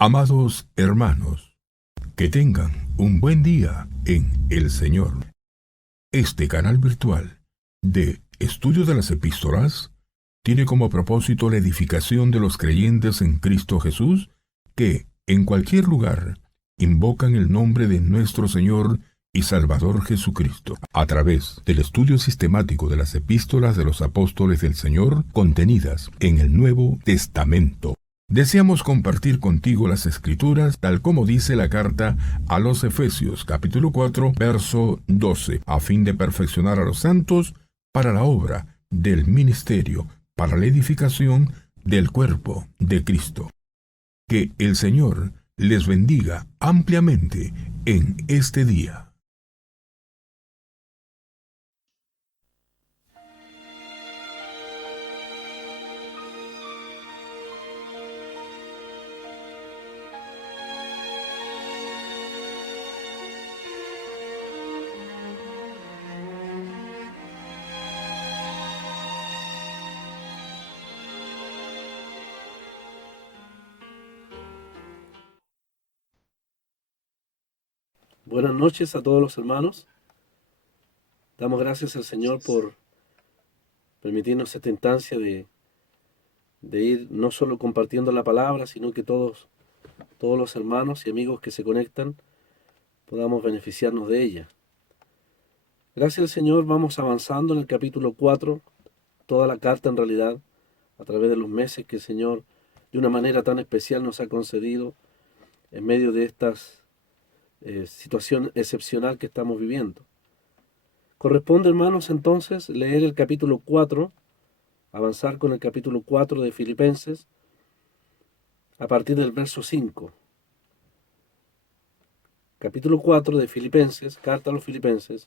Amados hermanos, que tengan un buen día en el Señor. Este canal virtual de Estudio de las Epístolas tiene como propósito la edificación de los creyentes en Cristo Jesús que, en cualquier lugar, invocan el nombre de nuestro Señor y Salvador Jesucristo, a través del estudio sistemático de las epístolas de los apóstoles del Señor contenidas en el Nuevo Testamento. Deseamos compartir contigo las Escrituras tal como dice la carta a los Efesios capítulo 4 verso 12, a fin de perfeccionar a los santos para la obra del ministerio, para la edificación del cuerpo de Cristo. Que el Señor les bendiga ampliamente en este día. Buenas noches a todos los hermanos. Damos gracias al Señor por permitirnos esta instancia de ir no solo compartiendo la palabra, sino que todos los hermanos y amigos que se conectan podamos beneficiarnos de ella. Gracias al Señor vamos avanzando en el capítulo 4, toda la carta en realidad, a través de los meses que el Señor de una manera tan especial nos ha concedido en medio de esta situación excepcional que estamos viviendo. Corresponde, hermanos, entonces leer el capítulo 4, avanzar con el capítulo 4 de Filipenses a partir del verso 5. Capítulo 4 de Filipenses, carta a los Filipenses,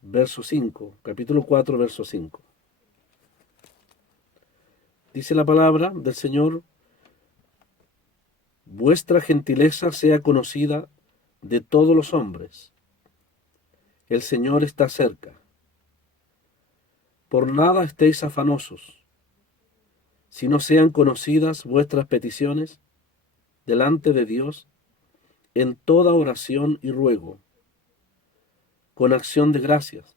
verso 5, capítulo 4, verso 5. Dice la palabra del Señor: vuestra gentileza sea conocida de todos los hombres. El Señor está cerca. Por nada estéis afanosos, si no sean conocidas vuestras peticiones delante de Dios en toda oración y ruego, con acción de gracias.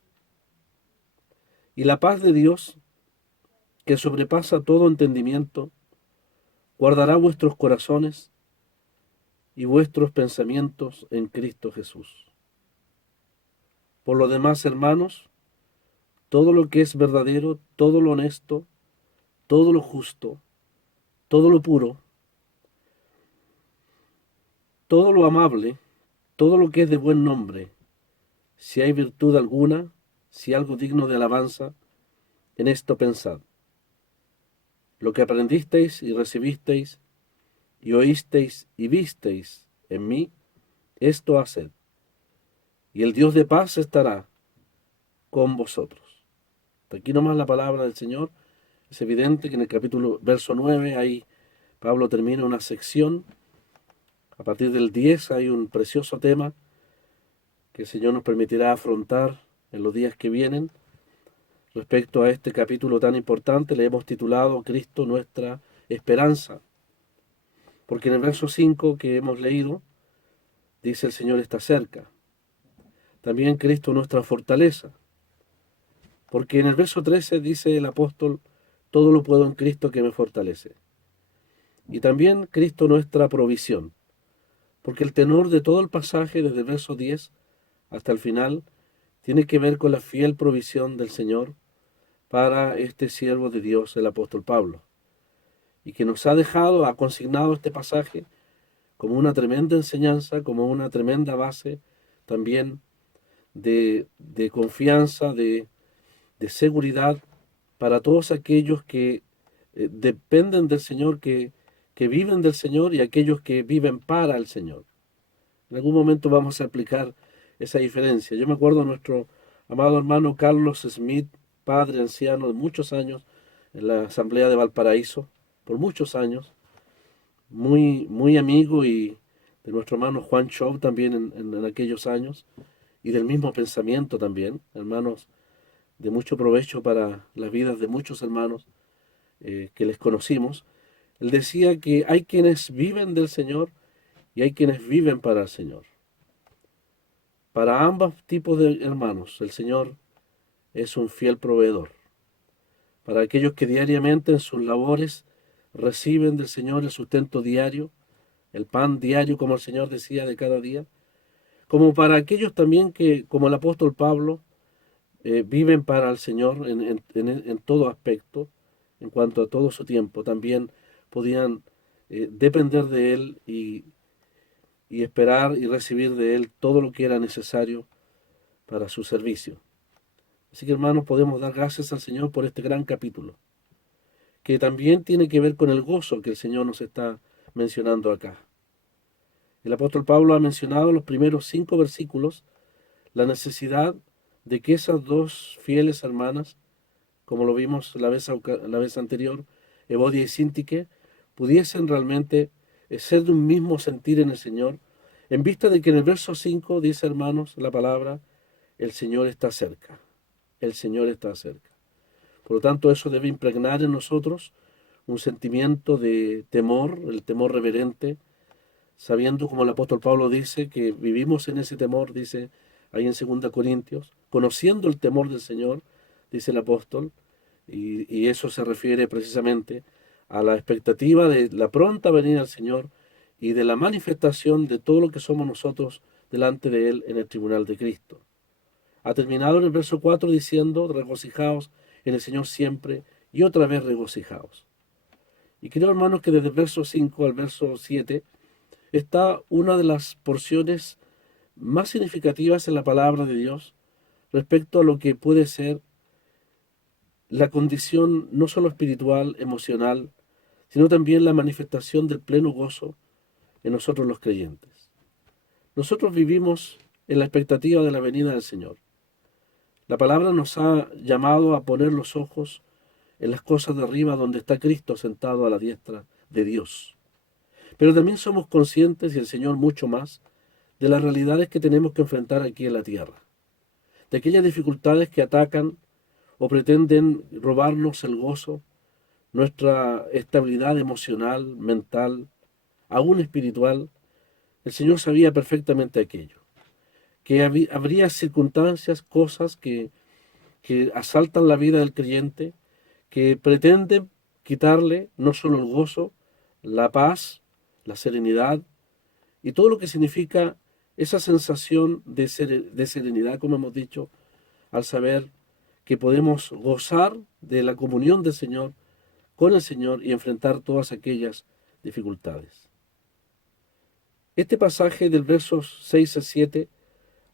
Y la paz de Dios, que sobrepasa todo entendimiento, guardará vuestros corazones y vuestros pensamientos en Cristo Jesús. Por lo demás, hermanos, todo lo que es verdadero, todo lo honesto, todo lo justo, todo lo puro, todo lo amable, todo lo que es de buen nombre, si hay virtud alguna, si algo digno de alabanza, en esto pensad. Lo que aprendisteis y recibisteis y oísteis y visteis en mí, esto haced, y el Dios de paz estará con vosotros. Hasta aquí nomás la palabra del Señor. Es evidente que en el capítulo, verso 9, ahí Pablo termina una sección. A partir del 10 hay un precioso tema que el Señor nos permitirá afrontar en los días que vienen. Respecto a este capítulo tan importante, le hemos titulado Cristo nuestra esperanza. Porque en el verso 5 que hemos leído, dice: el Señor está cerca. También Cristo nuestra fortaleza. Porque en el verso 13 dice el apóstol: todo lo puedo en Cristo que me fortalece. Y también Cristo nuestra provisión. Porque el tenor de todo el pasaje, desde el verso 10 hasta el final, tiene que ver con la fiel provisión del Señor para este siervo de Dios, el apóstol Pablo. Y que nos ha dejado, ha consignado este pasaje como una tremenda enseñanza, como una tremenda base también de confianza, de seguridad para todos aquellos que dependen del Señor, que viven del Señor, y aquellos que viven para el Señor. En algún momento vamos a aplicar esa diferencia. Yo me acuerdo de nuestro amado hermano Carlos Smith, padre anciano de muchos años en la Asamblea de Valparaíso, por muchos años, muy amigo, y de nuestro hermano Juan Shaw también en aquellos años, y del mismo pensamiento también, hermanos de mucho provecho para las vidas de muchos hermanos que les conocimos. Él decía que hay quienes viven del Señor y hay quienes viven para el Señor. Para ambos tipos de hermanos, el Señor es un fiel proveedor. Para aquellos que diariamente en sus labores reciben del Señor el sustento diario, el pan diario, como el Señor decía, de cada día, como para aquellos también que, como el apóstol Pablo, viven para el Señor en todo aspecto, en cuanto a todo su tiempo, también podían depender de Él y esperar y recibir de Él todo lo que era necesario para su servicio. Así que hermanos, podemos dar gracias al Señor por este gran capítulo, que también tiene que ver con el gozo que el Señor nos está mencionando acá. El apóstol Pablo ha mencionado en los primeros 5 versículos la necesidad de que esas dos fieles hermanas, como lo vimos la vez anterior, Evodia y Síntique, pudiesen realmente ser de un mismo sentir en el Señor, en vista de que en el verso 5 dice, hermanos, la palabra, el Señor está cerca, el Señor está cerca. Por lo tanto, eso debe impregnar en nosotros un sentimiento de temor, el temor reverente, sabiendo, como el apóstol Pablo dice, que vivimos en ese temor, dice ahí en 2 Corintios, conociendo el temor del Señor, dice el apóstol, y eso se refiere precisamente a la expectativa de la pronta venida del Señor y de la manifestación de todo lo que somos nosotros delante de Él en el tribunal de Cristo. Ha terminado en el verso 4 diciendo, regocijaos en el Señor siempre, y otra vez regocijaos. Y creo, hermanos, que desde el verso 5 al verso 7 está una de las porciones más significativas en la palabra de Dios respecto a lo que puede ser la condición no solo espiritual, emocional, sino también la manifestación del pleno gozo en nosotros los creyentes. Nosotros vivimos en la expectativa de la venida del Señor. La palabra nos ha llamado a poner los ojos en las cosas de arriba donde está Cristo sentado a la diestra de Dios. Pero también somos conscientes, y el Señor mucho más, de las realidades que tenemos que enfrentar aquí en la tierra, de aquellas dificultades que atacan o pretenden robarnos el gozo, nuestra estabilidad emocional, mental, aún espiritual. El Señor sabía perfectamente aquello, que habría circunstancias, cosas que asaltan la vida del creyente, que pretenden quitarle no solo el gozo, la paz, la serenidad y todo lo que significa esa sensación de serenidad, como hemos dicho, al saber que podemos gozar de la comunión del Señor con el Señor y enfrentar todas aquellas dificultades. Este pasaje del versos 6 al 7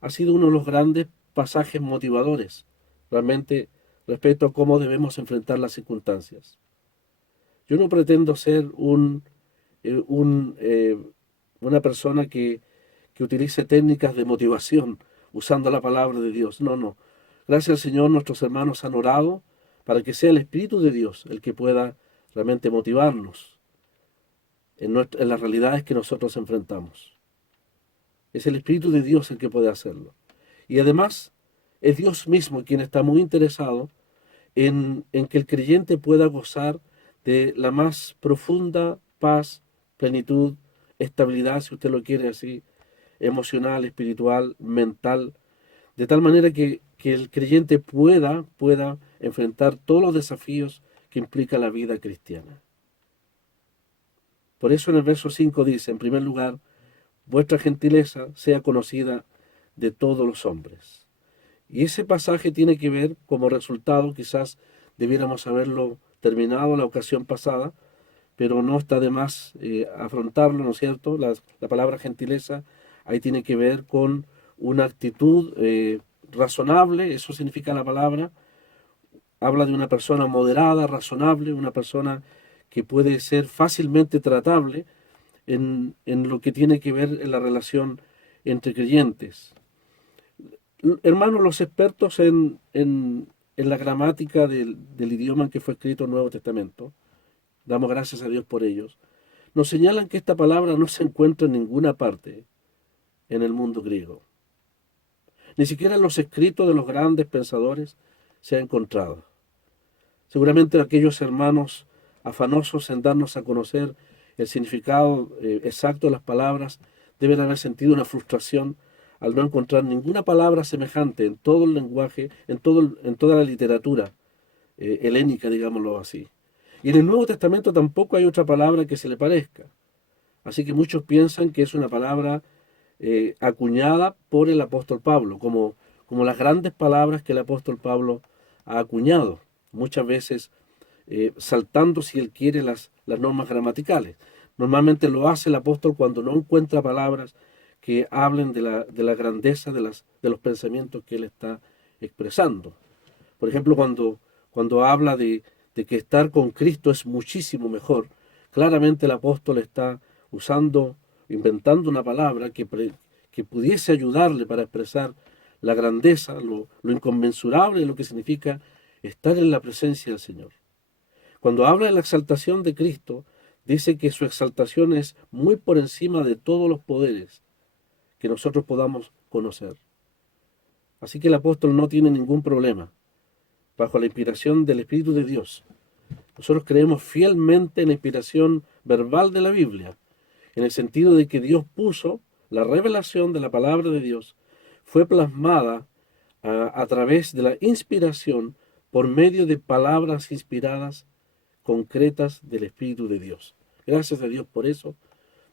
ha sido uno de los grandes pasajes motivadores, realmente respecto a cómo debemos enfrentar las circunstancias. Yo no pretendo ser una persona que utilice técnicas de motivación usando la palabra de Dios. No, no. Gracias al Señor nuestros hermanos han orado para que sea el Espíritu de Dios el que pueda realmente motivarnos en las realidades que nosotros enfrentamos. Es el Espíritu de Dios el que puede hacerlo. Y además es Dios mismo quien está muy interesado en que el creyente pueda gozar de la más profunda paz, plenitud, estabilidad, si usted lo quiere así, emocional, espiritual, mental, de tal manera que el creyente pueda enfrentar todos los desafíos que implica la vida cristiana. Por eso en el verso 5 dice, en primer lugar, vuestra gentileza sea conocida de todos los hombres. Y ese pasaje tiene que ver como resultado, quizás debiéramos haberlo terminado la ocasión pasada, pero no está de más afrontarlo, ¿no es cierto? La palabra gentileza ahí tiene que ver con una actitud razonable, eso significa la palabra, habla de una persona moderada, razonable, una persona que puede ser fácilmente tratable en lo que tiene que ver en la relación entre creyentes. Hermanos, los expertos en la gramática del idioma en que fue escrito el Nuevo Testamento, damos gracias a Dios por ellos, nos señalan que esta palabra no se encuentra en ninguna parte en el mundo griego. Ni siquiera en los escritos de los grandes pensadores se ha encontrado. Seguramente aquellos hermanos afanosos en darnos a conocer el significado exacto de las palabras, deben haber sentido una frustración al no encontrar ninguna palabra semejante en todo el lenguaje, en toda la literatura helénica, digámoslo así. Y en el Nuevo Testamento tampoco hay otra palabra que se le parezca. Así que muchos piensan que es una palabra acuñada por el apóstol Pablo, como las grandes palabras que el apóstol Pablo ha acuñado, muchas veces saltando, si él quiere, las normas gramaticales. Normalmente lo hace el apóstol cuando no encuentra palabras que hablen de la grandeza de los pensamientos que él está expresando. Por ejemplo, cuando habla de que estar con Cristo es muchísimo mejor, claramente el apóstol está inventando una palabra que pudiese ayudarle para expresar la grandeza, lo inconmensurable, lo que significa estar en la presencia del Señor. Cuando habla de la exaltación de Cristo, dice que su exaltación es muy por encima de todos los poderes que nosotros podamos conocer. Así que el apóstol no tiene ningún problema bajo la inspiración del Espíritu de Dios. Nosotros creemos fielmente en la inspiración verbal de la Biblia, en el sentido de que Dios puso la revelación de la palabra de Dios, fue plasmada a través de la inspiración por medio de palabras inspiradas concretas del Espíritu de Dios. Gracias a Dios por eso,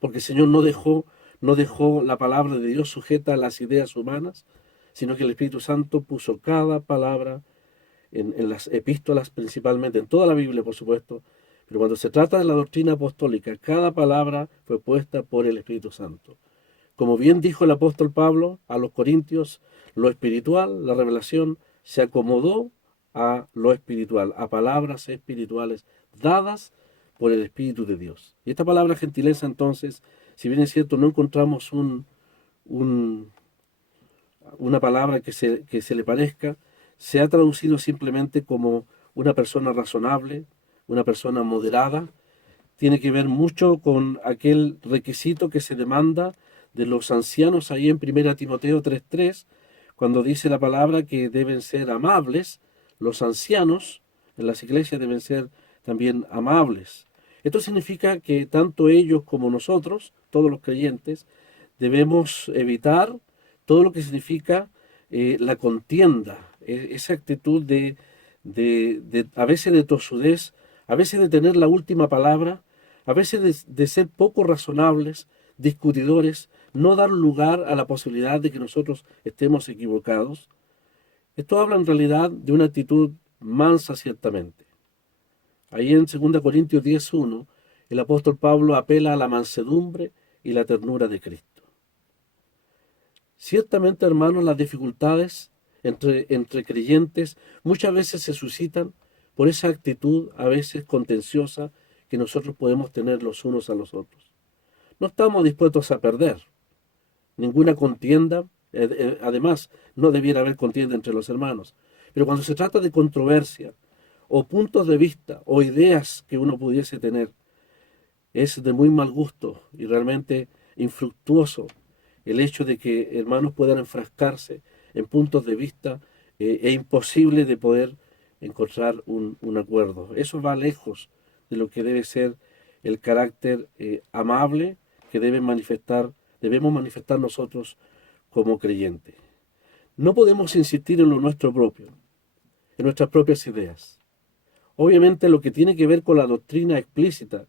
porque el Señor no dejó la palabra de Dios sujeta a las ideas humanas, sino que el Espíritu Santo puso cada palabra en las epístolas principalmente, en toda la Biblia por supuesto, pero cuando se trata de la doctrina apostólica, cada palabra fue puesta por el Espíritu Santo. Como bien dijo el apóstol Pablo a los Corintios, lo espiritual, la revelación, se acomodó a lo espiritual, a palabras espirituales dadas por el Espíritu de Dios. Y esta palabra gentileza, entonces, si bien es cierto, no encontramos una palabra que se le parezca, se ha traducido simplemente como una persona razonable, una persona moderada. Tiene que ver mucho con aquel requisito que se demanda de los ancianos ahí en 1 Timoteo 3:3, cuando dice la palabra que deben ser amables. Los ancianos en las iglesias deben ser también amables. Esto significa que tanto ellos como nosotros, todos los creyentes, debemos evitar todo lo que significa la contienda, esa actitud a veces de tosudez, a veces de tener la última palabra, a veces de ser poco razonables, discutidores, no dar lugar a la posibilidad de que nosotros estemos equivocados. Esto habla en realidad de una actitud mansa ciertamente. Ahí en 2 Corintios 10:1, el apóstol Pablo apela a la mansedumbre y la ternura de Cristo. Ciertamente, hermanos, las dificultades entre creyentes muchas veces se suscitan por esa actitud a veces contenciosa que nosotros podemos tener los unos a los otros. No estamos dispuestos a perder ninguna contienda. Además, no debiera haber contienda entre los hermanos. Pero cuando se trata de controversia, o puntos de vista, o ideas que uno pudiese tener, es de muy mal gusto y realmente infructuoso el hecho de que hermanos puedan enfrascarse en puntos de vista imposible de poder encontrar un acuerdo. Eso va lejos de lo que debe ser el carácter amable que debemos manifestar nosotros como creyentes. No podemos insistir en lo nuestro propio, en nuestras propias ideas. Obviamente lo que tiene que ver con la doctrina explícita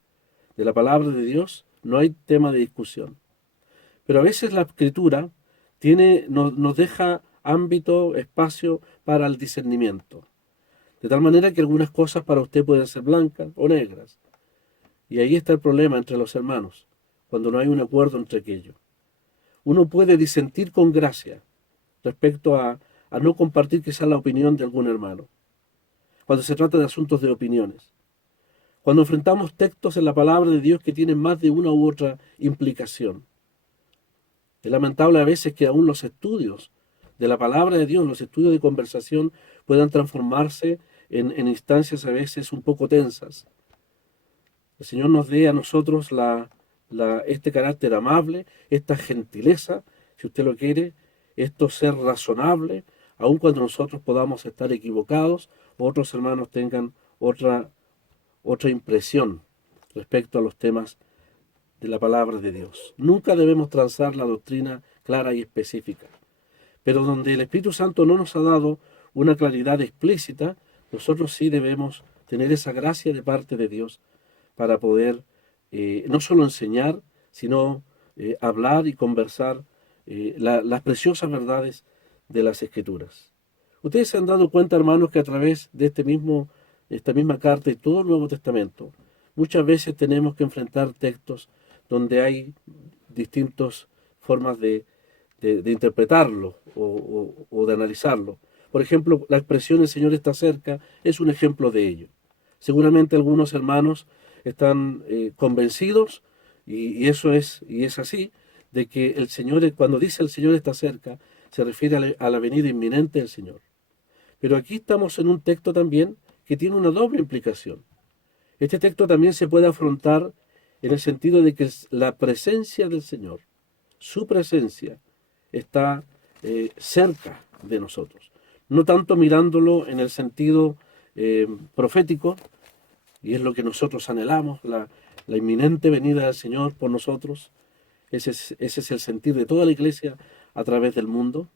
de la palabra de Dios, no hay tema de discusión. Pero a veces la Escritura nos deja ámbito, espacio para el discernimiento. De tal manera que algunas cosas para usted pueden ser blancas o negras. Y ahí está el problema entre los hermanos, cuando no hay un acuerdo entre aquellos. Uno puede disentir con gracia respecto a no compartir quizás la opinión de algún hermano, cuando se trata de asuntos de opiniones. Cuando enfrentamos textos en la palabra de Dios que tienen más de una u otra implicación. Es lamentable a veces que aún los estudios de la palabra de Dios, los estudios de conversación, puedan transformarse en instancias a veces un poco tensas. El Señor nos dé a nosotros este carácter amable, esta gentileza, si usted lo quiere, esto ser razonable, aun cuando nosotros podamos estar equivocados, o otros hermanos tengan otra impresión respecto a los temas de la palabra de Dios. Nunca debemos trazar la doctrina clara y específica, pero donde el Espíritu Santo no nos ha dado una claridad explícita, nosotros sí debemos tener esa gracia de parte de Dios para poder no solo enseñar, sino hablar y conversar las preciosas verdades de las Escrituras. Ustedes se han dado cuenta, hermanos, que a través de esta misma carta y todo el Nuevo Testamento, muchas veces tenemos que enfrentar textos donde hay distintas formas de interpretarlo o de analizarlo. Por ejemplo, la expresión "el Señor está cerca" es un ejemplo de ello. Seguramente algunos hermanos están convencidos, y eso es así, de que el Señor, cuando dice "el Señor está cerca", se refiere a la venida inminente del Señor. Pero aquí estamos en un texto también que tiene una doble implicación. Este texto también se puede afrontar en el sentido de que la presencia del Señor, su presencia, está cerca de nosotros. No tanto mirándolo en el sentido profético, y es lo que nosotros anhelamos, la inminente venida del Señor por nosotros. Ese es el sentir de toda la iglesia a través del mundo.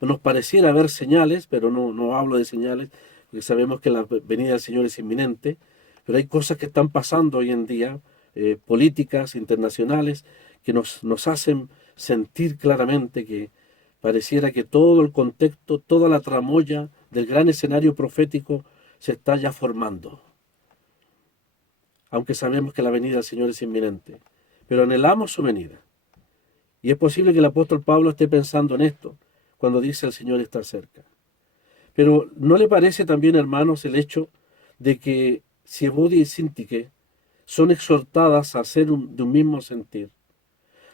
Nos pareciera haber señales, pero no hablo de señales, porque sabemos que la venida del Señor es inminente, pero hay cosas que están pasando hoy en día, políticas internacionales, que nos hacen sentir claramente que pareciera que todo el contexto, toda la tramoya del gran escenario profético se está ya formando. Aunque sabemos que la venida del Señor es inminente, pero anhelamos su venida. Y es posible que el apóstol Pablo esté pensando en esto cuando dice "el Señor está cerca". Pero ¿no le parece también, hermanos, el hecho de que si Evodia y Síntique son exhortadas a ser de un mismo sentir,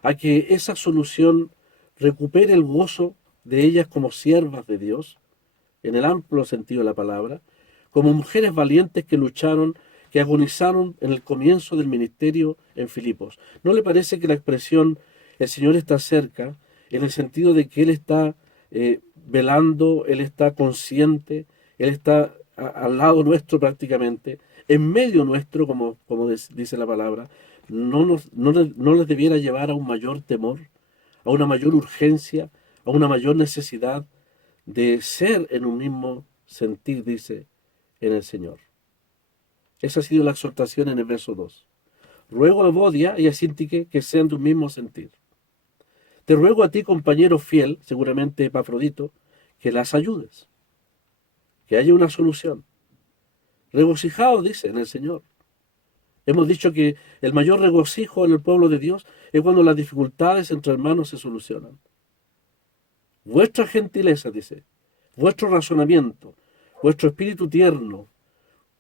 a que esa solución recupere el gozo de ellas como siervas de Dios, en el amplio sentido de la palabra, como mujeres valientes que lucharon, que agonizaron en el comienzo del ministerio en Filipos? ¿No le parece que la expresión "el Señor está cerca", en el sentido de que Él está velando, Él está consciente, Él está al lado nuestro prácticamente, en medio nuestro, como dice la palabra, no les debiera llevar a un mayor temor, a una mayor urgencia, a una mayor necesidad de ser en un mismo sentir, dice, en el Señor? Esa ha sido la exhortación en el verso 2. Ruego a Evodia y a Síntique que sean de un mismo sentir. Te ruego a ti, compañero fiel, seguramente Epafrodito, que las ayudes, que haya una solución. Regocijaos, dice, en el Señor. Hemos dicho que el mayor regocijo en el pueblo de Dios es cuando las dificultades entre hermanos se solucionan. Vuestra gentileza, dice, vuestro razonamiento, vuestro espíritu tierno,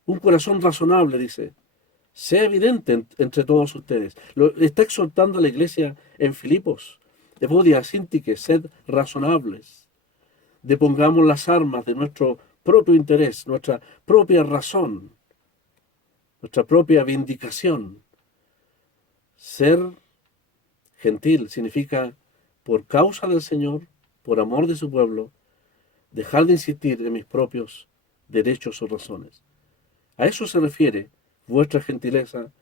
un corazón razonable, dice, sea evidente entre todos ustedes. Lo está exhortando a la iglesia en Filipos. Evodia, Síntique, sed razonables. Depongamos las armas de nuestro propio interés, nuestra propia razón, nuestra propia vindicación. Ser gentil significa, por causa del Señor, por amor de su pueblo, dejar de insistir en mis propios derechos o razones. A eso se refiere: vuestra gentileza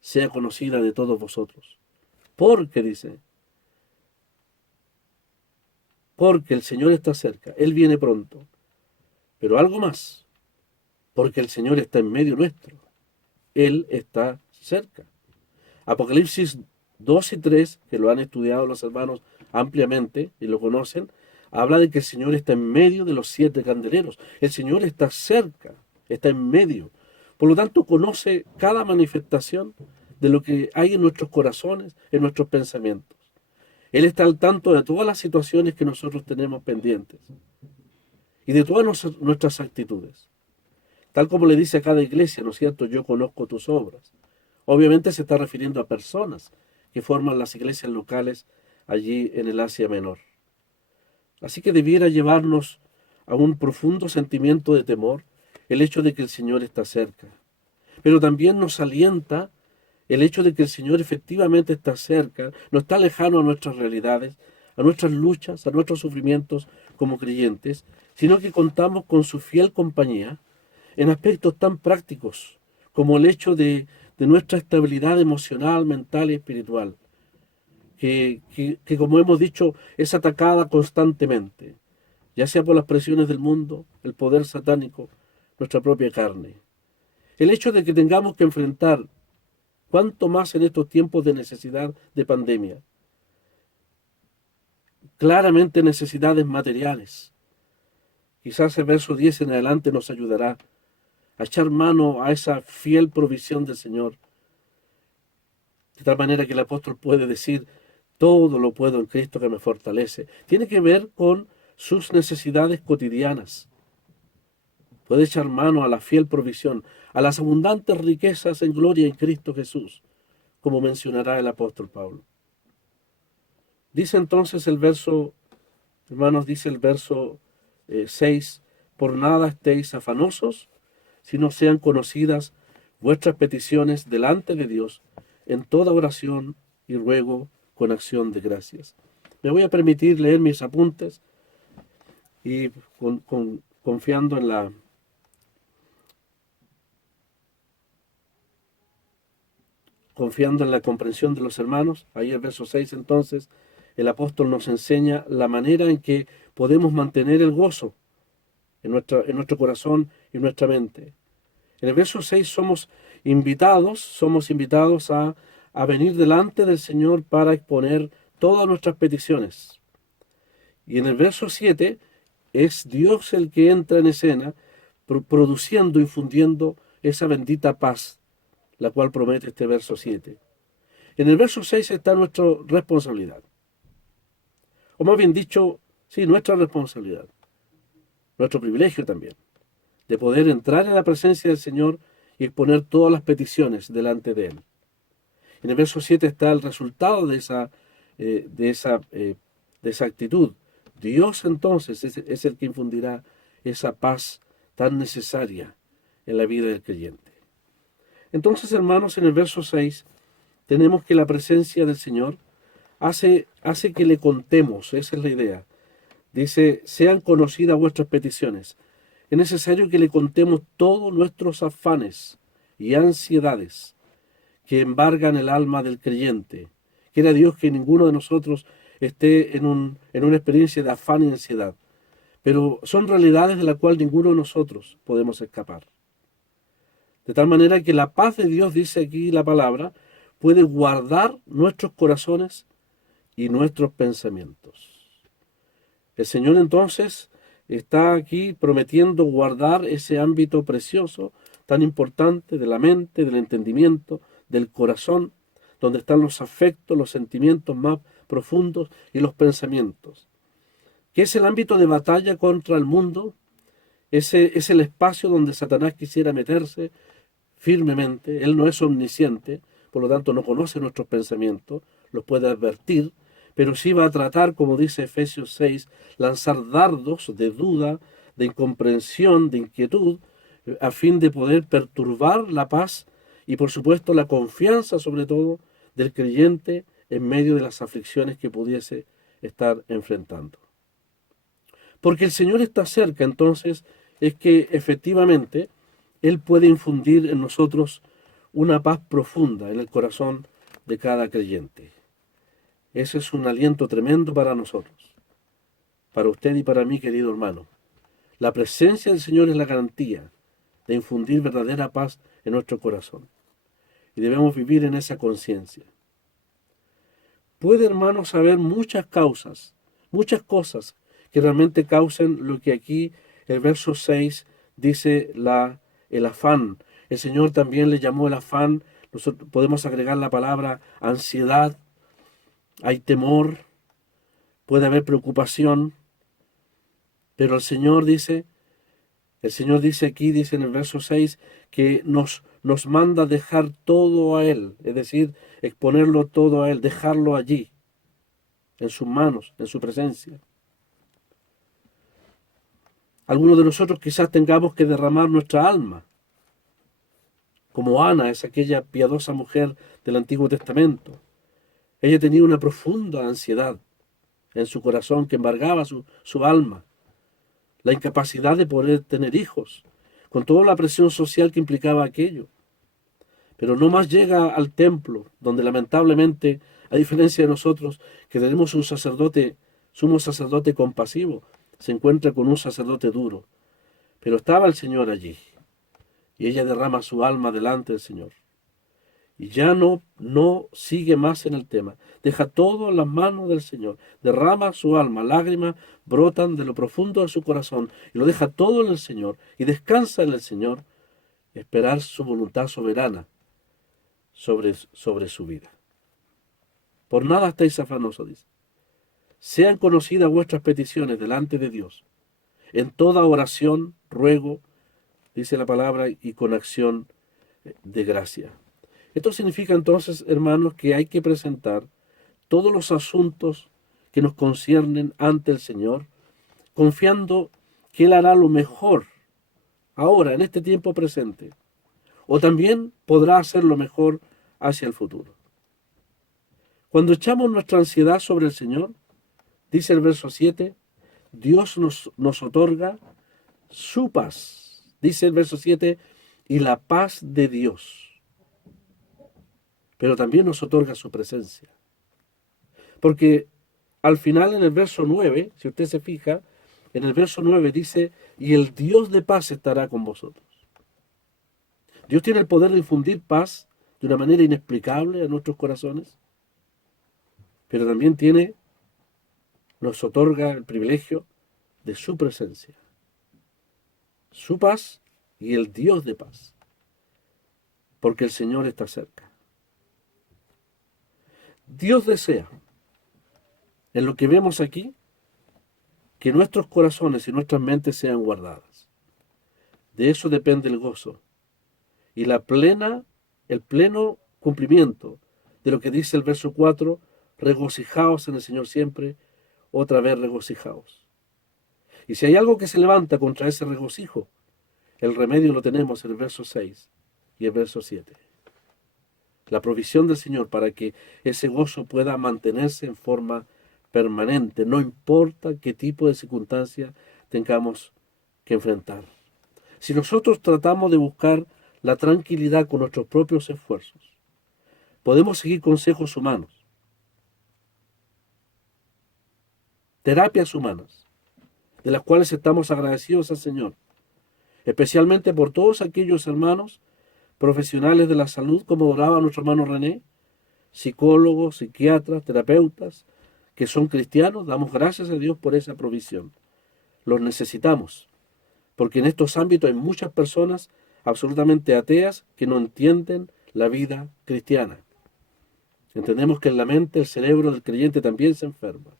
sea conocida de todos vosotros. Porque, dice, porque el Señor está cerca, Él viene pronto. Pero algo más, porque el Señor está en medio nuestro, Él está cerca. Apocalipsis 2 y 3, que lo han estudiado los hermanos ampliamente y lo conocen, habla de que el Señor está en medio de los 7 candeleros. El Señor está cerca, está en medio. Por lo tanto, conoce cada manifestación de lo que hay en nuestros corazones, en nuestros pensamientos. Él está al tanto de todas las situaciones que nosotros tenemos pendientes y de todas nuestras actitudes. Tal como le dice a cada iglesia, ¿no es cierto?, yo conozco tus obras. Obviamente se está refiriendo a personas que forman las iglesias locales allí en el Asia Menor. Así que debiera llevarnos a un profundo sentimiento de temor el hecho de que el Señor está cerca. Pero también nos alienta el hecho de que el Señor efectivamente está cerca, no está lejano a nuestras realidades, a nuestras luchas, a nuestros sufrimientos como creyentes, sino que contamos con su fiel compañía en aspectos tan prácticos como el hecho de nuestra estabilidad emocional, mental y espiritual, que como hemos dicho es atacada constantemente, ya sea por las presiones del mundo, el poder satánico, nuestra propia carne. El hecho de que tengamos que enfrentar, cuanto más en estos tiempos de necesidad de pandemia, claramente necesidades materiales. Quizás el verso 10 en adelante nos ayudará a echar mano a esa fiel provisión del Señor, de tal manera que el apóstol puede decir, todo lo puedo en Cristo que me fortalece. Tiene que ver con sus necesidades cotidianas. Puede echar mano a la fiel provisión, a las abundantes riquezas en gloria en Cristo Jesús, como mencionará el apóstol Pablo. Dice entonces el verso, hermanos, dice el verso 6, por nada estéis afanosos, sino sean conocidas vuestras peticiones delante de Dios en toda oración y ruego con acción de gracias. Me voy a permitir leer mis apuntes y confiando en la comprensión de los hermanos. Ahí el verso 6 entonces, el apóstol nos enseña la manera en que podemos mantener el gozo en nuestro corazón y nuestra mente. En el verso 6 somos invitados a venir delante del Señor para exponer todas nuestras peticiones. Y en el verso 7 es Dios el que entra en escena, produciendo, infundiendo esa bendita paz, la cual promete este verso 7. En el verso 6 está nuestra responsabilidad. O más bien dicho, sí, nuestra responsabilidad. Nuestro privilegio también, de poder entrar en la presencia del Señor y exponer todas las peticiones delante de Él. En el verso 7 está el resultado de esa actitud. Dios entonces es el que infundirá esa paz tan necesaria en la vida del creyente. Entonces, hermanos, en el verso 6 tenemos que la presencia del Señor hace que le contemos, esa es la idea. Dice, sean conocidas vuestras peticiones. Es necesario que le contemos todos nuestros afanes y ansiedades que embargan el alma del creyente. Quiera Dios que ninguno de nosotros esté en una experiencia de afán y ansiedad. Pero son realidades de las cuales ninguno de nosotros podemos escapar. De tal manera que la paz de Dios, dice aquí la palabra, puede guardar nuestros corazones y nuestros pensamientos. El Señor entonces está aquí prometiendo guardar ese ámbito precioso, tan importante de la mente, del entendimiento, del corazón, donde están los afectos, los sentimientos más profundos y los pensamientos. ¿Qué es el ámbito de batalla contra el mundo? Ese es el espacio donde Satanás quisiera meterse firmemente. Él no es omnisciente, por lo tanto no conoce nuestros pensamientos, los puede advertir, pero sí va a tratar, como dice Efesios 6, lanzar dardos de duda, de incomprensión, de inquietud, a fin de poder perturbar la paz y por supuesto la confianza sobre todo del creyente en medio de las aflicciones que pudiese estar enfrentando. Porque el Señor está cerca, entonces es que efectivamente Él puede infundir en nosotros una paz profunda en el corazón de cada creyente. Ese es un aliento tremendo para nosotros, para usted y para mí, querido hermano. La presencia del Señor es la garantía de infundir verdadera paz en nuestro corazón. Y debemos vivir en esa conciencia. Puede, hermanos, haber muchas causas, muchas cosas que realmente causen lo que aquí el verso 6 dice el afán. El Señor también le llamó el afán, nosotros podemos agregar la palabra ansiedad, hay temor, puede haber preocupación, pero el Señor dice aquí, dice en el verso 6, que nos manda dejar todo a Él, es decir, exponerlo todo a Él, dejarlo allí, en sus manos, en su presencia. Algunos de nosotros quizás tengamos que derramar nuestra alma, como Ana, es aquella piadosa mujer del Antiguo Testamento. Ella tenía una profunda ansiedad en su corazón que embargaba su alma, la incapacidad de poder tener hijos, con toda la presión social que implicaba aquello. pero no más llega al templo, donde lamentablemente, a diferencia de nosotros, que tenemos un sacerdote, sumo sacerdote compasivo, se encuentra con un sacerdote duro. Pero estaba el Señor allí, y ella derrama su alma delante del Señor. Y ya no sigue más en el tema. Deja todo en las manos del Señor. Derrama su alma. Lágrimas brotan de lo profundo de su corazón. Y lo deja todo en el Señor. Y descansa en el Señor. Esperar su voluntad soberana sobre su vida. Por nada estáis afanosos, dice. Sean conocidas vuestras peticiones delante de Dios. En toda oración, ruego, dice la palabra, y con acción de gracia. Esto significa entonces, hermanos, que hay que presentar todos los asuntos que nos conciernen ante el Señor, confiando que Él hará lo mejor ahora, en este tiempo presente, o también podrá hacer lo mejor hacia el futuro. Cuando echamos nuestra ansiedad sobre el Señor, dice el verso 7, Dios nos otorga su paz. Dice el verso 7, y la paz de Dios. Pero también nos otorga su presencia. Porque al final en el verso 9, si usted se fija, en el verso 9 dice, y el Dios de paz estará con vosotros. Dios tiene el poder de infundir paz de una manera inexplicable a nuestros corazones, pero también nos otorga el privilegio de su presencia. Su paz y el Dios de paz. Porque el Señor está cerca. Dios desea, en lo que vemos aquí, que nuestros corazones y nuestras mentes sean guardadas. De eso depende el gozo y el pleno cumplimiento de lo que dice el verso 4, regocijaos en el Señor siempre, otra vez regocijaos. Y si hay algo que se levanta contra ese regocijo, el remedio lo tenemos en el verso 6 y el verso 7. La provisión del Señor para que ese gozo pueda mantenerse en forma permanente, no importa qué tipo de circunstancia tengamos que enfrentar. Si nosotros tratamos de buscar la tranquilidad con nuestros propios esfuerzos, podemos seguir consejos humanos, terapias humanas, de las cuales estamos agradecidos al Señor, especialmente por todos aquellos hermanos profesionales de la salud, como oraba nuestro hermano René, psicólogos, psiquiatras, terapeutas, que son cristianos. Damos gracias a Dios por esa provisión. Los necesitamos, porque en estos ámbitos hay muchas personas absolutamente ateas que no entienden la vida cristiana. Entendemos que en la mente, el cerebro del creyente también se enferma.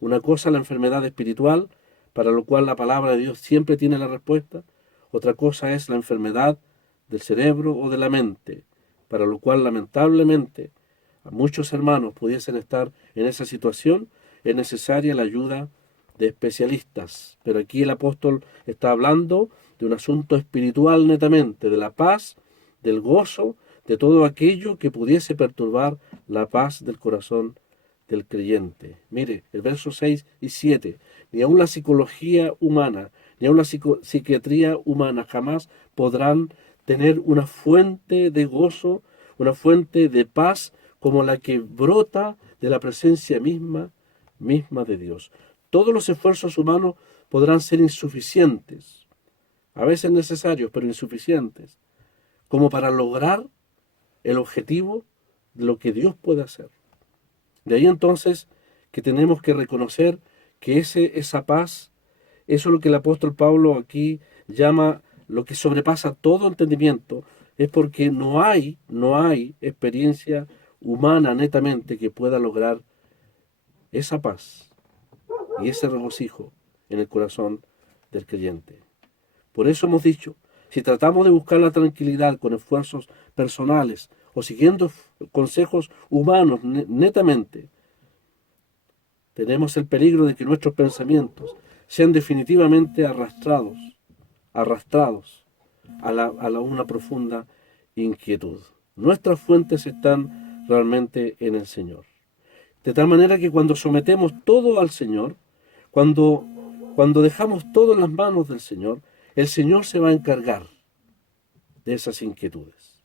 Una cosa es la enfermedad espiritual, para lo cual la palabra de Dios siempre tiene la respuesta. Otra cosa es la enfermedad del cerebro o de la mente, para lo cual lamentablemente a muchos hermanos pudiesen estar en esa situación. Es necesaria la ayuda de especialistas, pero aquí el apóstol está hablando de un asunto espiritual netamente, de la paz, del gozo, de todo aquello que pudiese perturbar la paz del corazón del creyente. Mire, el verso 6 y 7, ni aun la psicología humana, ni aun la psiquiatría humana jamás podrán tener una fuente de gozo, una fuente de paz como la que brota de la presencia misma de Dios. Todos los esfuerzos humanos podrán ser insuficientes, a veces necesarios, pero insuficientes, como para lograr el objetivo de lo que Dios puede hacer. De ahí entonces que tenemos que reconocer que esa paz, eso es lo que el apóstol Pablo aquí llama lo que sobrepasa todo entendimiento, es porque no hay experiencia humana netamente que pueda lograr esa paz y ese regocijo en el corazón del creyente. Por eso hemos dicho, si tratamos de buscar la tranquilidad con esfuerzos personales o siguiendo consejos humanos netamente, tenemos el peligro de que nuestros pensamientos sean definitivamente arrastrados a una profunda inquietud. Nuestras fuentes están realmente en el Señor. De tal manera que cuando sometemos todo al Señor, cuando dejamos todo en las manos del Señor, el Señor se va a encargar de esas inquietudes.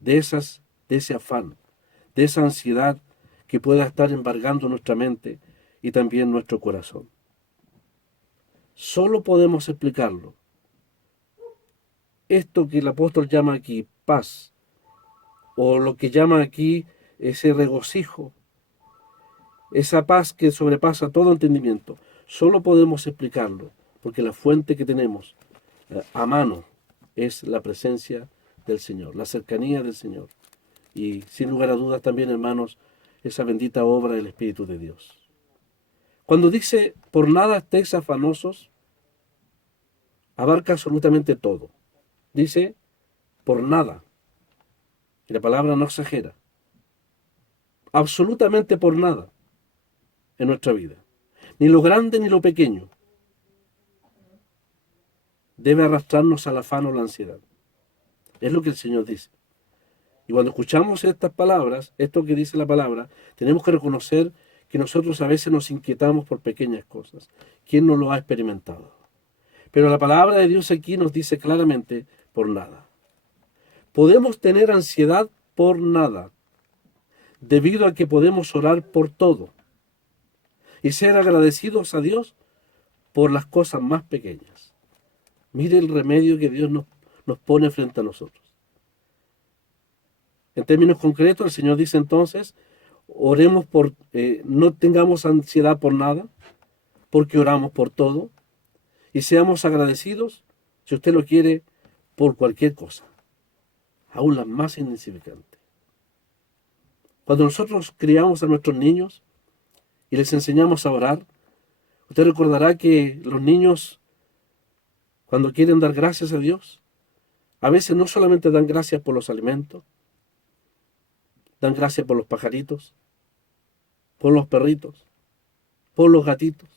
de ese afán, de esa ansiedad que pueda estar embargando nuestra mente y también nuestro corazón. Solo podemos explicarlo. Esto que el apóstol llama aquí paz, o lo que llama aquí ese regocijo, esa paz que sobrepasa todo entendimiento, solo podemos explicarlo porque la fuente que tenemos a mano es la presencia del Señor, la cercanía del Señor. Y sin lugar a dudas también, hermanos, esa bendita obra del Espíritu de Dios. Cuando dice, por nada estéis afanosos, abarca absolutamente todo. Dice, por nada. Y la palabra no exagera. Absolutamente por nada en nuestra vida. Ni lo grande ni lo pequeño debe arrastrarnos al afán o la ansiedad. Es lo que el Señor dice. Y cuando escuchamos estas palabras, esto que dice la palabra, tenemos que reconocer que nosotros a veces nos inquietamos por pequeñas cosas. ¿Quién no lo ha experimentado? Pero la palabra de Dios aquí nos dice claramente, por nada. Podemos tener ansiedad por nada, debido a que podemos orar por todo y ser agradecidos a Dios por las cosas más pequeñas. Mire el remedio que Dios nos pone frente a nosotros. En términos concretos, el Señor dice entonces, oremos no tengamos ansiedad por nada, porque oramos por todo, y seamos agradecidos, si usted lo quiere, por cualquier cosa, aún las más insignificantes. Cuando nosotros criamos a nuestros niños y les enseñamos a orar, usted recordará que los niños, cuando quieren dar gracias a Dios, a veces no solamente dan gracias por los alimentos, dan gracias por los pajaritos, por los perritos, por los gatitos,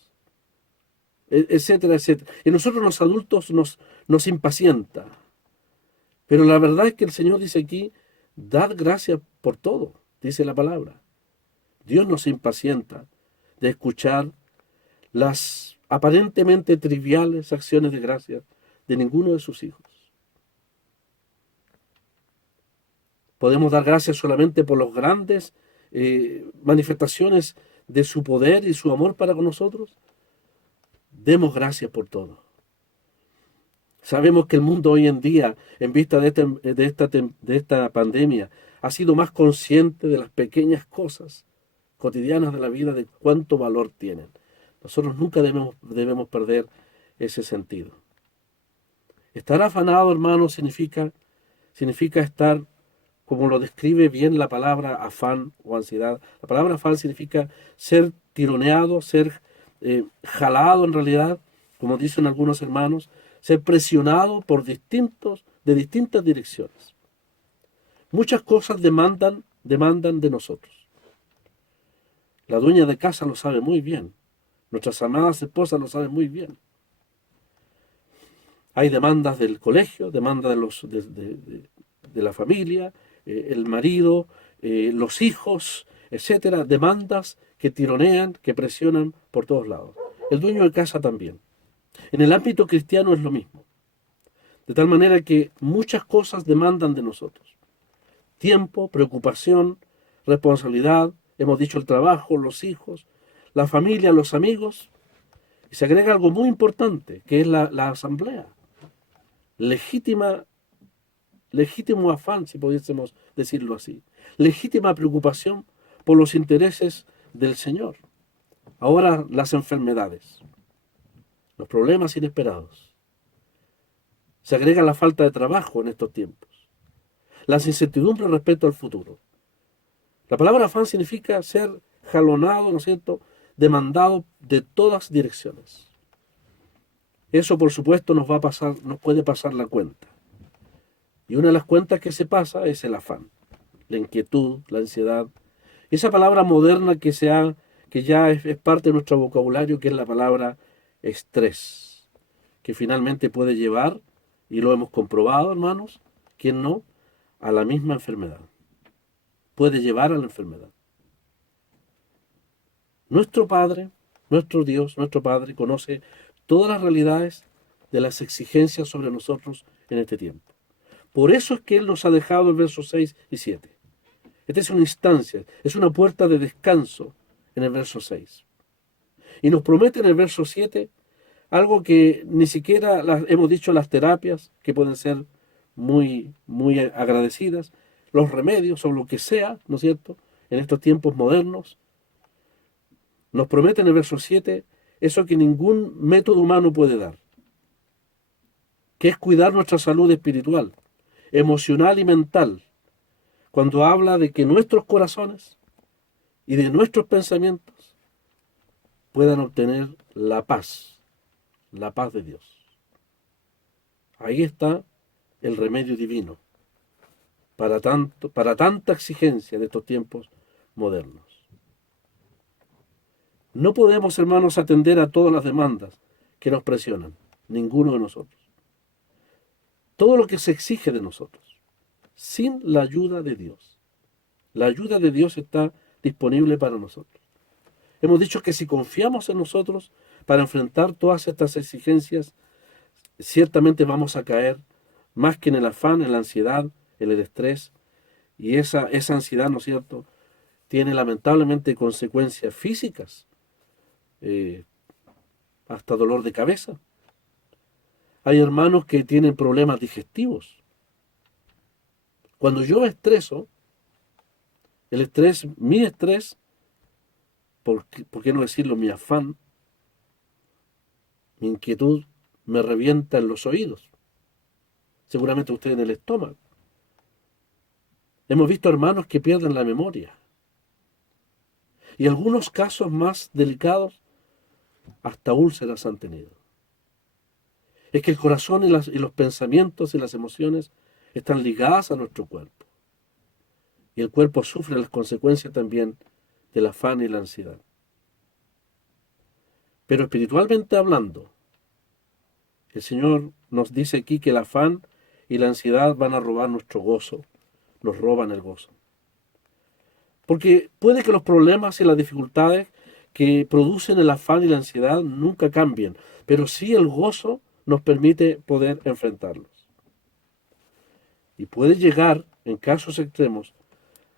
etcétera, etcétera. Y nosotros los adultos nos impacienta. Pero la verdad es que el Señor dice aquí, dad gracias por todo, dice la palabra. Dios nos impacienta de escuchar las aparentemente triviales acciones de gracia de ninguno de sus hijos. Podemos dar gracias solamente por las grandes manifestaciones de su poder y su amor para con nosotros. Demos gracias por todo. Sabemos que el mundo hoy en día, en vista de esta pandemia, ha sido más consciente de las pequeñas cosas cotidianas de la vida, de cuánto valor tienen. Nosotros nunca debemos perder ese sentido. Estar afanado, hermano, significa estar, como lo describe bien la palabra afán o ansiedad. La palabra afán significa ser tironeado, ser jalado en realidad, como dicen algunos hermanos, ser presionado de distintas direcciones. Muchas cosas demandan de nosotros. La dueña de casa lo sabe muy bien. Nuestras amadas esposas lo saben muy bien. Hay demandas del colegio, demandas de la familia, el marido, los hijos, etcétera, demandas que tironean, que presionan por todos lados. El dueño de casa también. En el ámbito cristiano es lo mismo. De tal manera que muchas cosas demandan de nosotros. Tiempo, preocupación, responsabilidad, hemos dicho el trabajo, los hijos, la familia, los amigos. Y se agrega algo muy importante, que es la asamblea. Legítimo afán, si pudiésemos decirlo así. Legítima preocupación por los intereses del Señor. Ahora las enfermedades, los problemas inesperados. Se agrega la falta de trabajo en estos tiempos. Las incertidumbres respecto al futuro. La palabra afán significa ser jalonado, ¿no es cierto?, demandado de todas direcciones. Eso, por supuesto, nos puede pasar la cuenta. Y una de las cuentas que se pasa es el afán, la inquietud, la ansiedad. Esa palabra moderna que ya es parte de nuestro vocabulario, que es la palabra estrés, que finalmente puede llevar, y lo hemos comprobado, hermanos, ¿quién no?, a la misma enfermedad. Puede llevar a la enfermedad. Nuestro Padre, nuestro Dios, nuestro Padre, conoce todas las realidades de las exigencias sobre nosotros en este tiempo. Por eso es que Él nos ha dejado el verso 6 y 7. Esta es una instancia, es una puerta de descanso en el verso 6. Y nos promete en el verso 7 algo que ni siquiera hemos dicho las terapias, que pueden ser muy, muy agradecidas, los remedios o lo que sea, ¿no es cierto?, en estos tiempos modernos. Nos promete en el verso 7 eso que ningún método humano puede dar, que es cuidar nuestra salud espiritual, emocional y mental, cuando habla de que nuestros corazones y de nuestros pensamientos puedan obtener la paz de Dios. Ahí está el remedio divino para tanta exigencia de estos tiempos modernos. No podemos, hermanos, atender a todas las demandas que nos presionan, ninguno de nosotros. Todo lo que se exige de nosotros, sin la ayuda de Dios. La ayuda de Dios está disponible para nosotros. Hemos dicho que si confiamos en nosotros para enfrentar todas estas exigencias, ciertamente vamos a caer más que en el afán, en la ansiedad, en el estrés. Y esa ansiedad, ¿no es cierto?, tiene lamentablemente consecuencias físicas, hasta dolor de cabeza. Hay hermanos que tienen problemas digestivos. Cuando yo estreso, el estrés, mi estrés, ¿por qué no decirlo? Mi afán, mi inquietud, me revienta en los oídos. Seguramente usted en el estómago. Hemos visto hermanos que pierden la memoria. Y algunos casos más delicados, hasta úlceras han tenido. Es que el corazón y los pensamientos y las emociones están ligadas a nuestro cuerpo. Y el cuerpo sufre las consecuencias también del afán y la ansiedad. Pero espiritualmente hablando, el Señor nos dice aquí que el afán y la ansiedad van a robar nuestro gozo, nos roban el gozo. Porque puede que los problemas y las dificultades que producen el afán y la ansiedad nunca cambien, pero sí el gozo nos permite poder enfrentarlos. Y puede llegar, en casos extremos,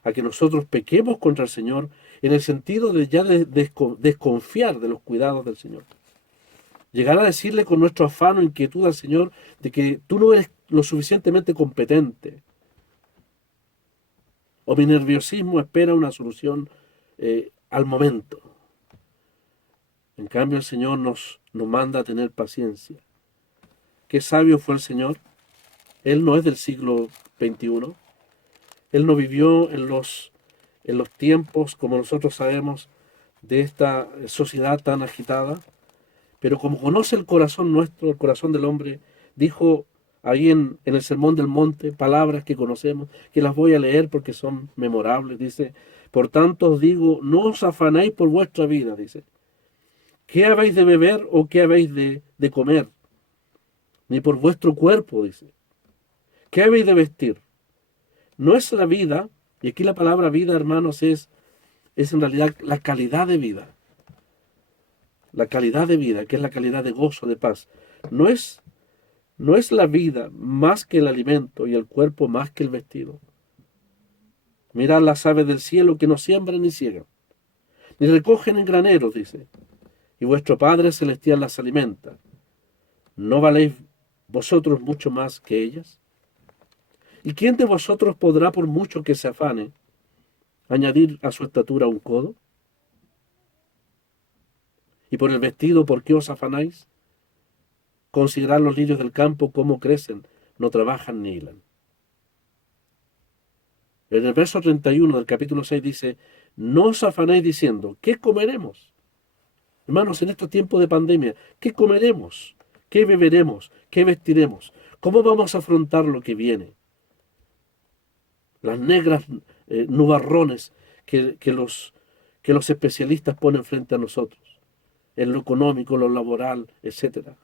a que nosotros pequemos contra el Señor en el sentido de ya desconfiar de los cuidados del Señor. Llegar a decirle con nuestro afán o inquietud al Señor de que tú no eres lo suficientemente competente. O mi nerviosismo espera una solución al momento. En cambio el Señor nos manda a tener paciencia. Qué sabio fue el Señor. Él no es del siglo XXI. Él no vivió en los tiempos, como nosotros sabemos, de esta sociedad tan agitada. Pero como conoce el corazón nuestro, el corazón del hombre, dijo ahí en el Sermón del Monte, palabras que conocemos, que las voy a leer porque son memorables. Dice, por tanto os digo, no os afanéis por vuestra vida, dice. ¿Qué habéis de beber o qué habéis de comer? Ni por vuestro cuerpo, dice. ¿Qué habéis de vestir? No es la vida, y aquí la palabra vida, hermanos, es en realidad la calidad de vida. La calidad de vida, que es la calidad de gozo, de paz. No es la vida más que el alimento y el cuerpo más que el vestido. Mirad las aves del cielo que no siembran ni ciegan, ni recogen en graneros, dice, y vuestro Padre Celestial las alimenta. ¿No valéis vosotros mucho más que ellas? ¿Y quién de vosotros podrá, por mucho que se afane, añadir a su estatura un codo? ¿Y por el vestido por qué os afanáis? Considerad los lirios del campo cómo crecen, no trabajan ni hilan. En el verso 31 del capítulo 6 dice, no os afanéis diciendo, ¿qué comeremos? Hermanos, en estos tiempos de pandemia, ¿qué comeremos? ¿Qué beberemos? ¿Qué vestiremos? ¿Cómo vamos a afrontar lo que viene? Las negras nubarrones que los especialistas ponen frente a nosotros, en lo económico, lo laboral, etcétera.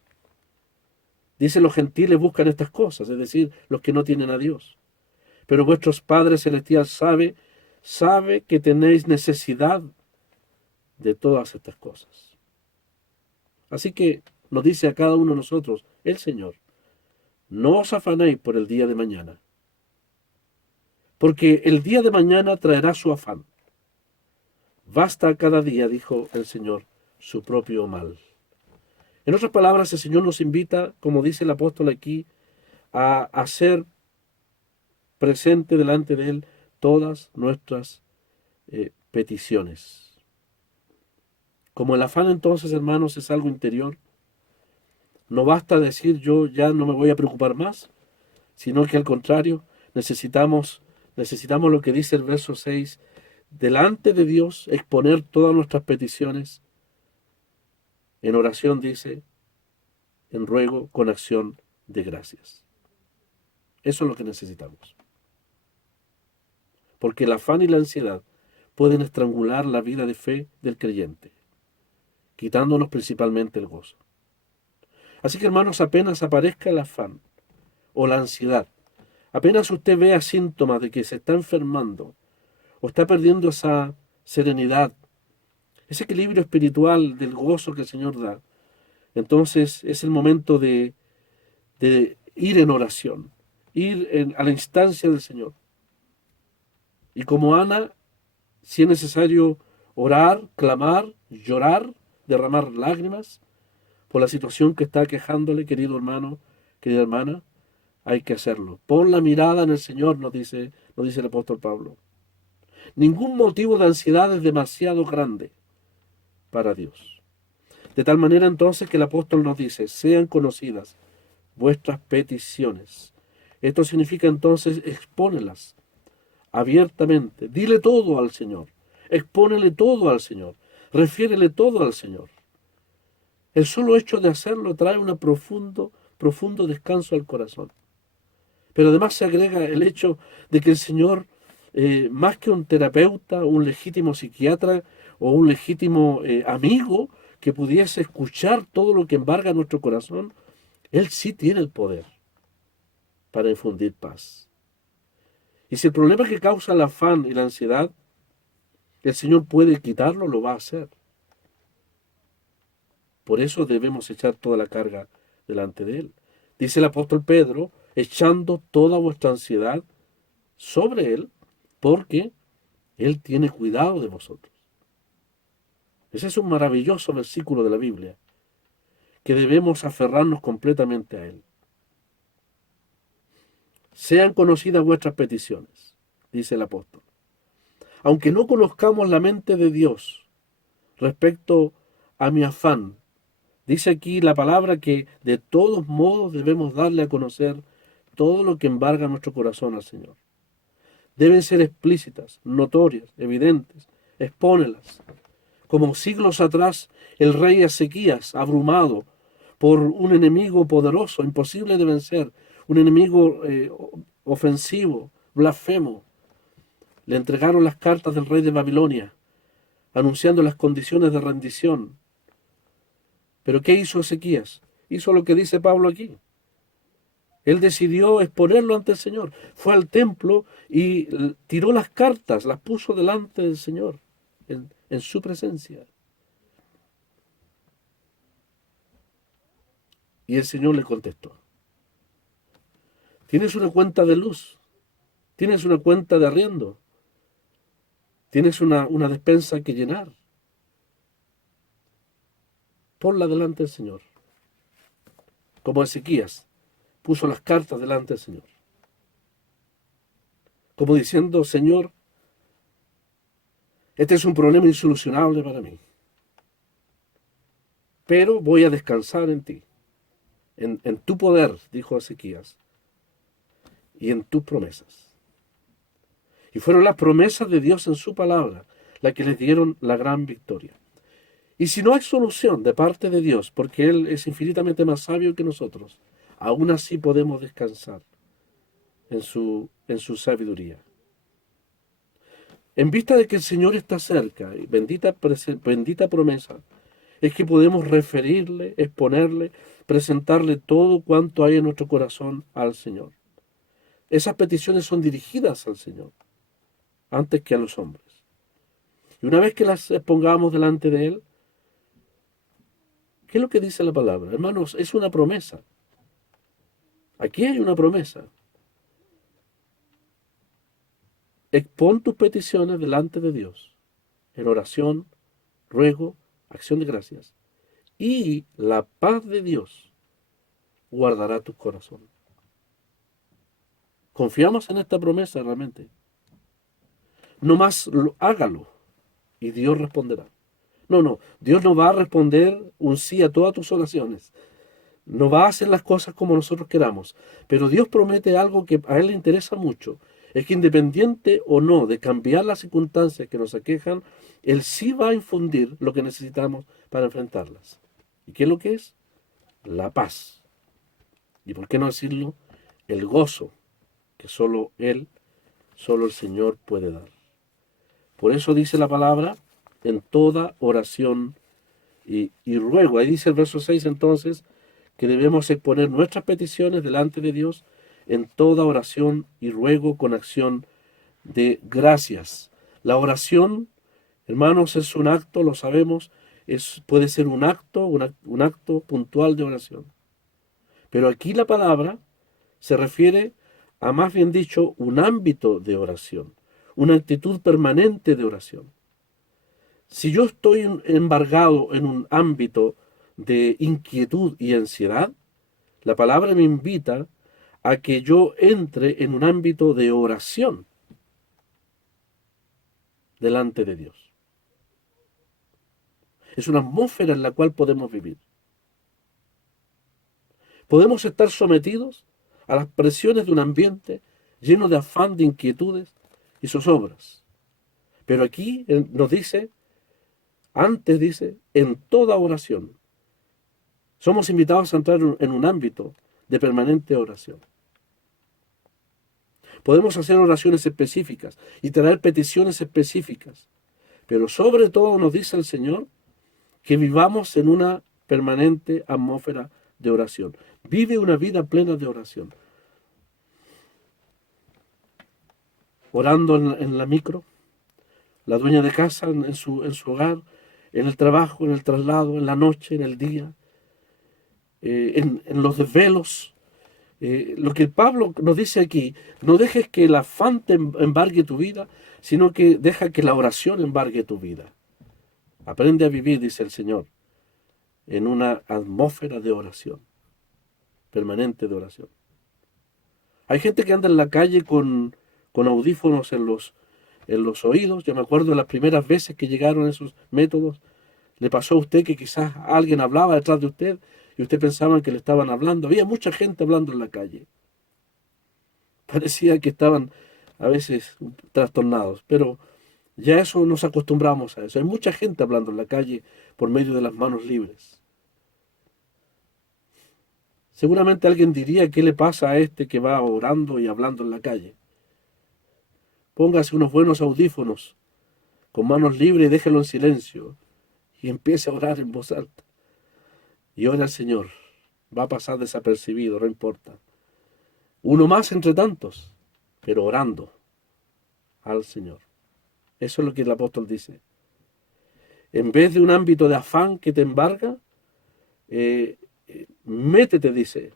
Dice, los gentiles buscan estas cosas, es decir, los que no tienen a Dios. Pero vuestros Padres Celestial sabe que tenéis necesidad de todas estas cosas. Así que nos dice a cada uno de nosotros, el Señor, No os afanéis por el día de mañana, porque el día de mañana traerá su afán. Basta cada día, dijo el Señor, su propio mal. En otras palabras, el Señor nos invita, como dice el apóstol aquí, a hacer presente delante de Él todas nuestras peticiones. Como el afán entonces, hermanos, es algo interior, no basta decir yo ya no me voy a preocupar más, sino que al contrario, necesitamos lo que dice el verso 6, delante de Dios, exponer todas nuestras peticiones, en oración dice, en ruego, con acción de gracias. Eso es lo que necesitamos. Porque el afán y la ansiedad pueden estrangular la vida de fe del creyente, quitándonos principalmente el gozo. Así que, hermanos, apenas aparezca el afán o la ansiedad, apenas usted vea síntomas de que se está enfermando o está perdiendo esa serenidad, ese equilibrio espiritual del gozo que el Señor da, entonces es el momento de ir en oración, a la instancia del Señor. Y como Ana, si es necesario orar, clamar, llorar, derramar lágrimas por la situación que está quejándole, querido hermano, querida hermana, hay que hacerlo. Pon la mirada en el Señor, nos dice el apóstol Pablo. Ningún motivo de ansiedad es demasiado grande para Dios. De tal manera entonces que el apóstol nos dice, sean conocidas vuestras peticiones. Esto significa entonces expónelas abiertamente. Dile todo al Señor. Expónele todo al Señor. Refiérele todo al Señor. El solo hecho de hacerlo trae un profundo descanso al corazón. Pero además se agrega el hecho de que el Señor, más que un terapeuta, un legítimo psiquiatra o un legítimo amigo que pudiese escuchar todo lo que embarga nuestro corazón, Él sí tiene el poder para infundir paz. Y si el problema que causa el afán y la ansiedad, el Señor puede quitarlo, lo va a hacer. Por eso debemos echar toda la carga delante de Él. Dice el apóstol Pedro, echando toda vuestra ansiedad sobre Él, porque Él tiene cuidado de vosotros. Ese es un maravilloso versículo de la Biblia, que debemos aferrarnos completamente a Él. Sean conocidas vuestras peticiones, dice el apóstol. Aunque no conozcamos la mente de Dios respecto a mi afán, dice aquí la palabra que de todos modos debemos darle a conocer todo lo que embarga nuestro corazón al Señor. Deben ser explícitas, notorias, evidentes, expónelas. Como siglos atrás el rey Ezequías, abrumado por un enemigo poderoso, imposible de vencer, un enemigo ofensivo, blasfemo, le entregaron las cartas del rey de Babilonia, anunciando las condiciones de rendición. Pero ¿qué hizo Ezequías? Hizo lo que dice Pablo aquí. Él decidió exponerlo ante el Señor. Fue al templo y tiró las cartas, las puso delante del Señor, en su presencia. Y el Señor le contestó. Tienes una cuenta de luz, tienes una cuenta de arriendo, tienes una despensa que llenar. Ponla delante del Señor. Como Ezequías puso las cartas delante del Señor. Como diciendo, Señor, este es un problema insolucionable para mí. Pero voy a descansar en ti, en tu poder, dijo Ezequías, y en tus promesas. Y fueron las promesas de Dios en su palabra las que les dieron la gran victoria. Y si no hay solución de parte de Dios, porque Él es infinitamente más sabio que nosotros, aún así podemos descansar en su sabiduría. En vista de que el Señor está cerca, y bendita promesa, es que podemos referirle, exponerle, presentarle todo cuanto hay en nuestro corazón al Señor. Esas peticiones son dirigidas al Señor, antes que a los hombres. Y una vez que las expongamos delante de Él, ¿qué es lo que dice la palabra? Hermanos, es una promesa. Aquí hay una promesa. Expon tus peticiones delante de Dios, en oración, ruego, acción de gracias. Y la paz de Dios guardará tu corazón. Confiamos en esta promesa realmente. No más hágalo y Dios responderá. No, Dios no va a responder un sí a todas tus oraciones. No va a hacer las cosas como nosotros queramos. Pero Dios promete algo que a Él le interesa mucho. Es que independiente o no de cambiar las circunstancias que nos aquejan, Él sí va a infundir lo que necesitamos para enfrentarlas. ¿Y qué es lo que es? La paz. ¿Y por qué no decirlo? El gozo que solo Él, solo el Señor puede dar. Por eso dice la palabra, en toda oración y ruego. Ahí dice el verso 6 entonces, que debemos exponer nuestras peticiones delante de Dios en toda oración y ruego con acción de gracias. La oración, hermanos, es un acto, lo sabemos, puede ser un acto puntual de oración. Pero aquí la palabra se refiere a, más bien dicho, un ámbito de oración, una actitud permanente de oración. Si yo estoy embargado en un ámbito de inquietud y ansiedad, la palabra me invita a que yo entre en un ámbito de oración delante de Dios. Es una atmósfera en la cual podemos vivir. Podemos estar sometidos a las presiones de un ambiente lleno de afán, de inquietudes y zozobras. Pero aquí nos dice, antes dice, en toda oración. Somos invitados a entrar en un ámbito de permanente oración. Podemos hacer oraciones específicas y traer peticiones específicas. Pero sobre todo nos dice el Señor que vivamos en una permanente atmósfera de oración. Vive una vida plena de oración. Orando en la micro, la dueña de casa en su hogar, en el trabajo, en el traslado, en la noche, en el día, en los desvelos. Lo que Pablo nos dice aquí, no dejes que el afán te embargue tu vida, sino que deja que la oración embargue tu vida. Aprende a vivir, dice el Señor, en una atmósfera de oración, permanente de oración. Hay gente que anda en la calle con audífonos en los oídos. Yo me acuerdo de las primeras veces que llegaron esos métodos. ¿Le pasó a usted que quizás alguien hablaba detrás de usted y usted pensaba que le estaban hablando? Había mucha gente hablando en la calle. Parecía que estaban a veces trastornados, pero ya eso nos acostumbramos a eso. Hay mucha gente hablando en la calle por medio de las manos libres. Seguramente alguien diría, ¿qué le pasa a este que va orando y hablando en la calle? Póngase unos buenos audífonos con manos libres y déjelo en silencio y empiece a orar en voz alta. Y ora al Señor. Va a pasar desapercibido, no importa. Uno más entre tantos, pero orando al Señor. Eso es lo que el apóstol dice. En vez de un ámbito de afán que te embarga, métete, dice,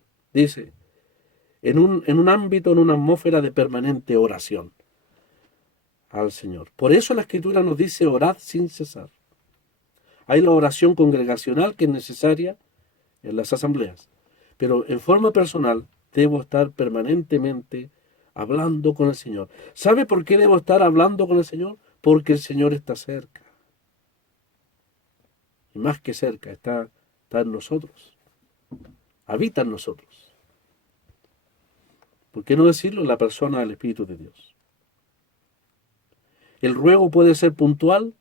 en un ámbito, en una atmósfera de permanente oración al Señor. Por eso la Escritura nos dice orad sin cesar. Hay la oración congregacional que es necesaria en las asambleas, pero en forma personal debo estar permanentemente hablando con el Señor. ¿Sabe por qué debo estar hablando con el Señor? Porque el Señor está cerca. Y más que cerca, está en nosotros. Habita en nosotros. ¿Por qué no decirlo? En la persona del Espíritu de Dios. El ruego puede ser puntual,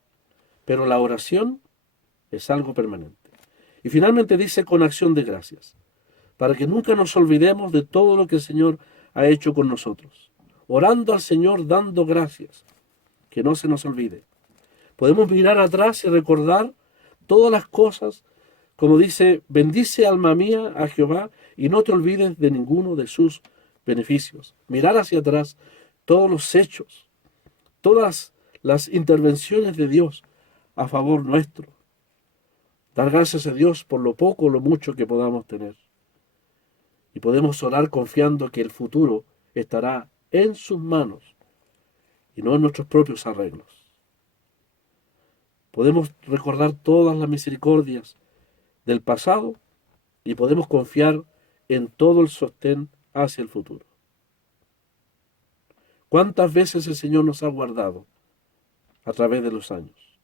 pero la oración es algo permanente. Y finalmente dice con acción de gracias, para que nunca nos olvidemos de todo lo que el Señor ha hecho con nosotros. Orando al Señor, dando gracias, que no se nos olvide. Podemos mirar atrás y recordar todas las cosas, como dice, bendice alma mía a Jehová y no te olvides de ninguno de sus beneficios. Mirar hacia atrás todos los hechos, todas las intervenciones de Dios a favor nuestro. Dar gracias a Dios por lo poco o lo mucho que podamos tener. Y podemos orar confiando que el futuro estará en sus manos y no en nuestros propios arreglos. Podemos recordar todas las misericordias del pasado y podemos confiar en todo el sostén hacia el futuro. ¿Cuántas veces el Señor nos ha guardado a través de los años?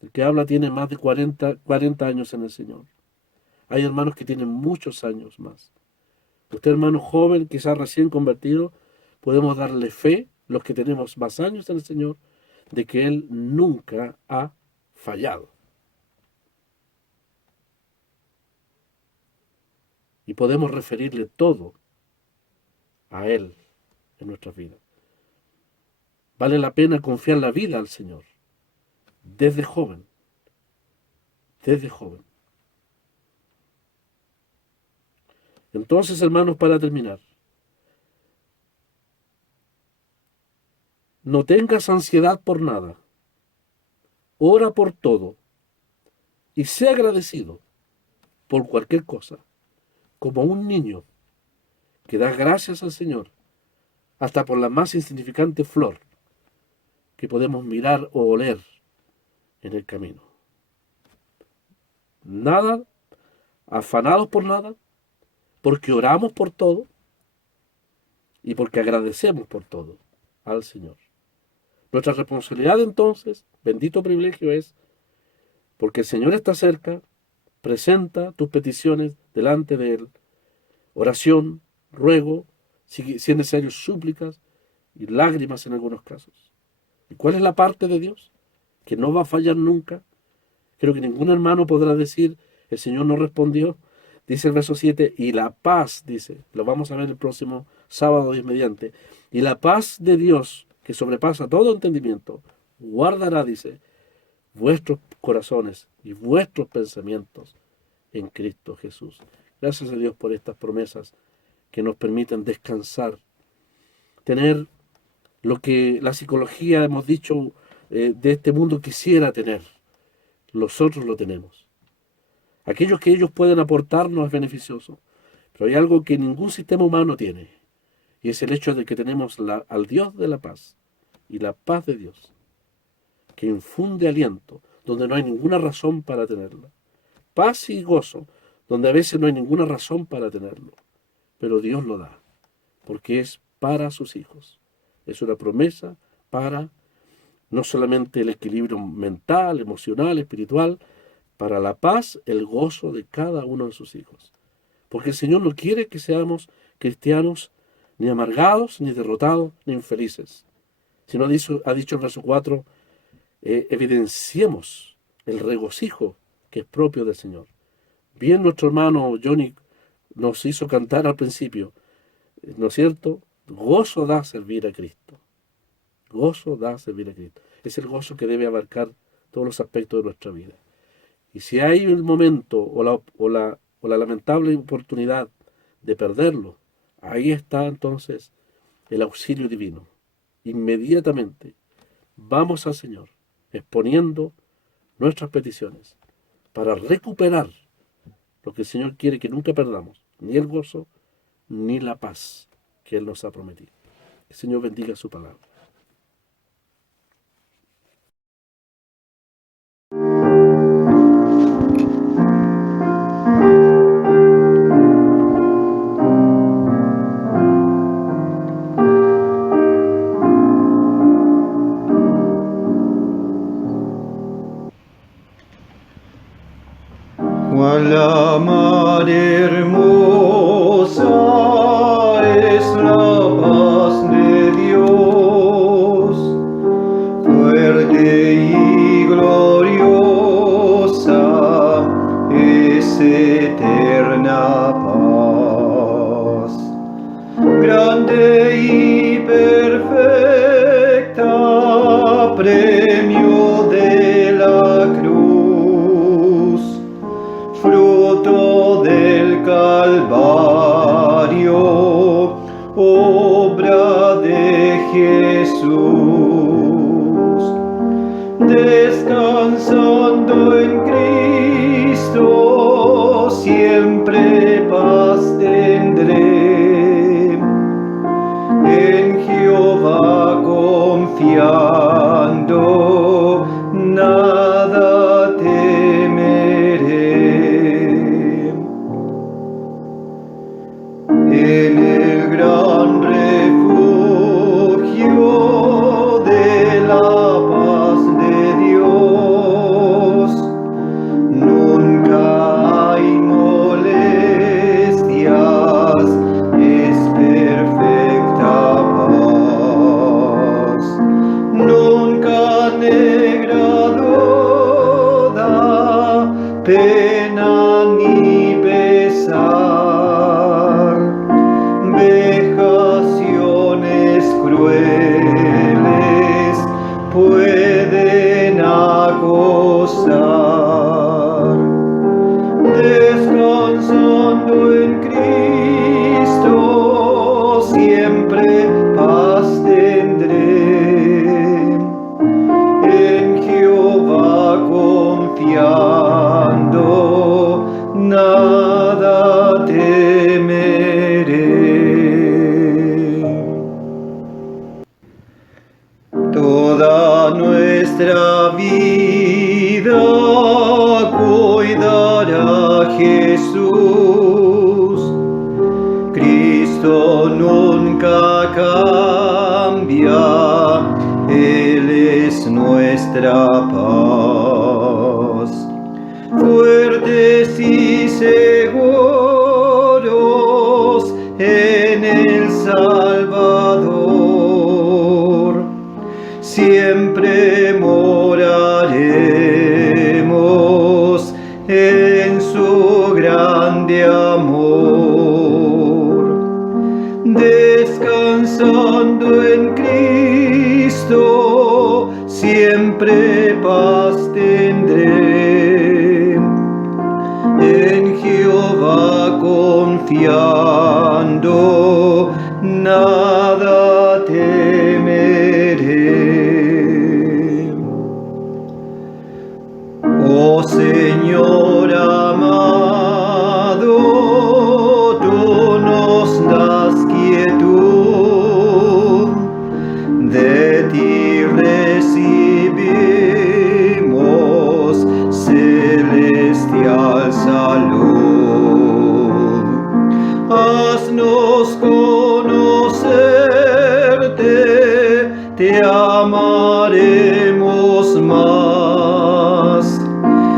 El que habla tiene más de 40 años en el Señor. Hay hermanos que tienen muchos años más. Usted, hermano joven, quizás recién convertido, podemos darle fe, los que tenemos más años en el Señor, de que Él nunca ha fallado. Y podemos referirle todo a Él en nuestras vidas. Vale la pena confiar la vida al Señor, desde joven, desde joven. Entonces, hermanos, para terminar, no tengas ansiedad por nada, ora por todo y sé agradecido por cualquier cosa, como un niño que da gracias al Señor, hasta por la más insignificante flor que podemos mirar o oler en el camino. Nada, afanados por nada, porque oramos por todo y porque agradecemos por todo al Señor. Nuestra responsabilidad entonces, bendito privilegio es, porque el Señor está cerca, presenta tus peticiones delante de Él, oración, ruego, si es necesario súplicas y lágrimas en algunos casos. ¿Y cuál es la parte de Dios? Que no va a fallar nunca. Creo que ningún hermano podrá decir, el Señor no respondió. Dice el verso 7, y la paz, dice, lo vamos a ver el próximo sábado, Dios mediante, y la paz de Dios, que sobrepasa todo entendimiento, guardará, dice, vuestros corazones y vuestros pensamientos en Cristo Jesús. Gracias a Dios por estas promesas que nos permiten descansar, tener lo que la psicología, hemos dicho, de este mundo quisiera tener. Nosotros lo tenemos. Aquellos que ellos pueden aportarnos es beneficioso, pero hay algo que ningún sistema humano tiene, y es el hecho de que tenemos al Dios de la paz, y la paz de Dios, que infunde aliento, donde no hay ninguna razón para tenerla. Paz y gozo, donde a veces no hay ninguna razón para tenerlo, pero Dios lo da, porque es para sus hijos. Es una promesa para no solamente el equilibrio mental, emocional, espiritual, para la paz, el gozo de cada uno de sus hijos. Porque el Señor no quiere que seamos cristianos ni amargados, ni derrotados, ni infelices. Sino ha dicho el verso 4, evidenciemos el regocijo que es propio del Señor. Bien nuestro hermano Johnny nos hizo cantar al principio, ¿no es cierto? Gozo da servir a Cristo. Gozo da servir a Cristo. Es el gozo que debe abarcar todos los aspectos de nuestra vida. Y si hay un momento o la lamentable oportunidad de perderlo, ahí está entonces el auxilio divino. Inmediatamente vamos al Señor, exponiendo nuestras peticiones para recuperar lo que el Señor quiere que nunca perdamos, ni el gozo, ni la paz que Él nos ha prometido. El Señor bendiga su palabra. Cuán la mar hermosa es la paz de Dios, fuerte y gloriosa es eterna paz, grande y perfecta, premio de la cruz, fruto del Calvario, obra de Jesús. Descansando en Cristo, siempre paz de gozar. Descansando en Cristo, siempre paz tendré. En Jehová confiando, nada temeré. Toda nuestra vida cuidará Jesús. Cristo nunca cambia, Él es nuestra paz. Fuertes y seguros en el Salvador, siempre moraremos en su grande amor. Descansando en Cristo, siempre paz tendré. En Jehová confiando, nada temeré. Oh Señor amado, tú nos das quietud, de ti recibimos celestial salud. Haznos conocerte, te amaremos más.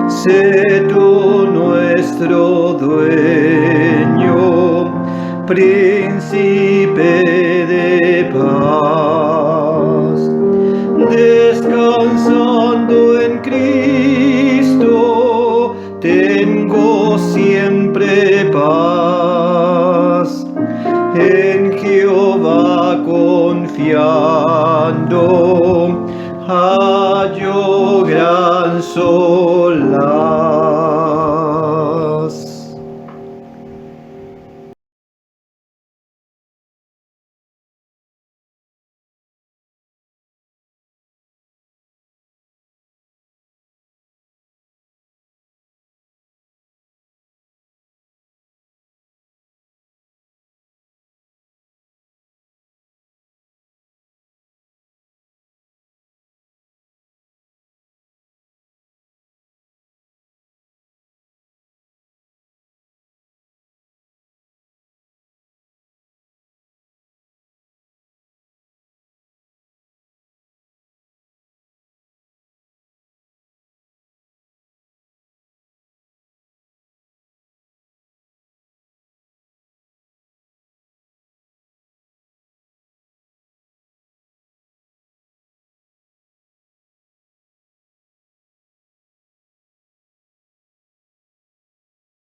Sé tú nuestro dueño, príncipe de paz. Descansando en Cristo, tengo siempre paz. En Jehová confiando, hallo gran sol.